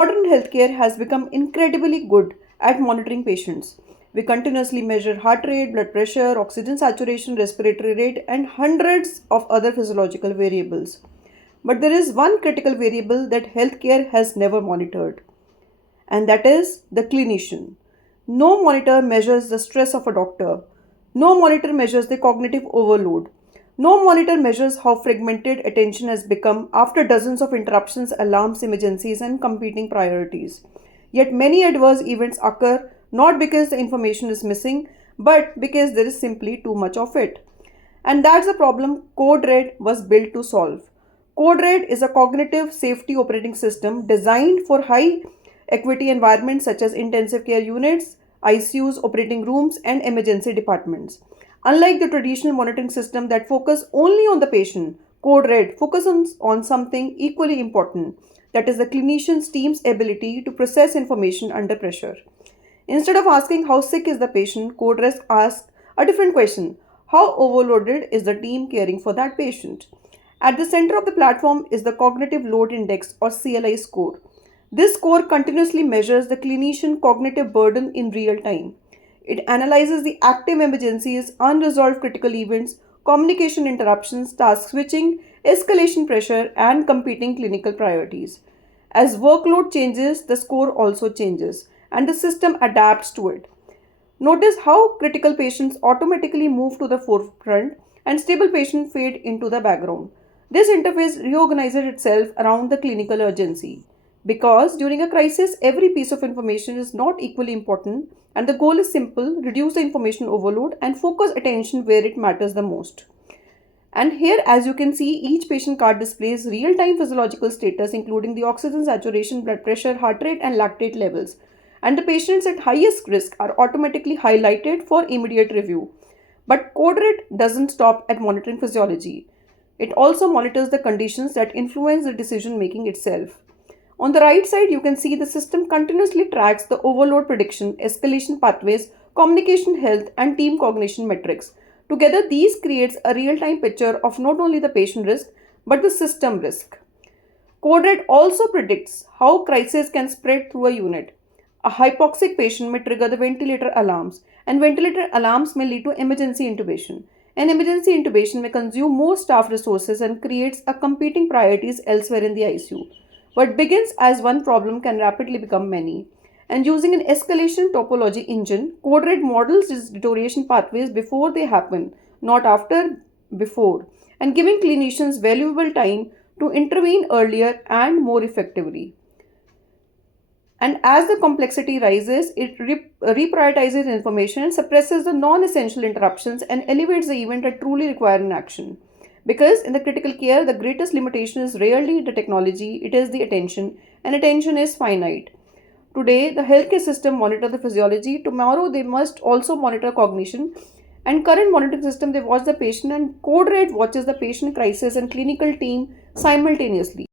Modern healthcare has become incredibly good at monitoring patients. We continuously measure heart rate, blood pressure, oxygen saturation, respiratory rate, and hundreds of other physiological variables. But there is one critical variable that healthcare has never monitored, and that is the clinician. No monitor measures the stress of a doctor. No monitor measures the cognitive overload. No monitor measures how fragmented attention has become after dozens of interruptions, alarms, emergencies, and competing priorities. Yet many adverse events occur not because the information is missing, but because there is simply too much of it. And that's the problem Code Red was built to solve. Code Red is a cognitive safety operating system designed for high acuity environments such as intensive care units, ICUs, operating rooms, and emergency departments. Unlike the traditional monitoring system that focus only on the patient, Code Red focuses on something equally important, that is the clinician's team's ability to process information under pressure. Instead of asking how sick is the patient, Code Red asks a different question: how overloaded is the team caring for that patient? At the center of the platform is the Cognitive Load Index or CLI score. This score continuously measures the clinician cognitive burden in real time. It analyzes the active emergencies, unresolved critical events, communication interruptions, task switching, escalation pressure, and competing clinical priorities. As workload changes, the score also changes, and the system adapts to it. Notice how critical patients automatically move to the forefront and stable patients fade into the background. This interface reorganizes itself around the clinical urgency. Because during a crisis, every piece of information is not equally important, and the goal is simple: reduce the information overload and focus attention where it matters the most. And here, as you can see, each patient card displays real time physiological status, including the oxygen saturation, blood pressure, heart rate, and lactate levels. And the patients at highest risk are automatically highlighted for immediate review. But Code Red doesn't stop at monitoring physiology, it also monitors the conditions that influence the decision making itself. On the right side, you can see the system continuously tracks the overload prediction, escalation pathways, communication health, and team cognition metrics. Together, these creates a real-time picture of not only the patient risk, but the system risk. CodeRed also predicts how crisis can spread through a unit. A hypoxic patient may trigger the ventilator alarms, and ventilator alarms may lead to emergency intubation. An emergency intubation may consume more staff resources and creates a competing priorities elsewhere in the ICU. What begins as one problem can rapidly become many. And using an escalation topology engine, CodeRed models these deterioration pathways before they happen, not after, before, and giving clinicians valuable time to intervene earlier and more effectively. And as the complexity rises, it reprioritizes information and suppresses the non essential interruptions and elevates the event that truly require an action. Because in the critical care, the greatest limitation is rarely the technology, it is the attention, and attention is finite. Today, the healthcare system monitor the physiology. Tomorrow, they must also monitor cognition. And current monitoring system, they watch the patient, and Code Red watches the patient crisis and clinical team simultaneously.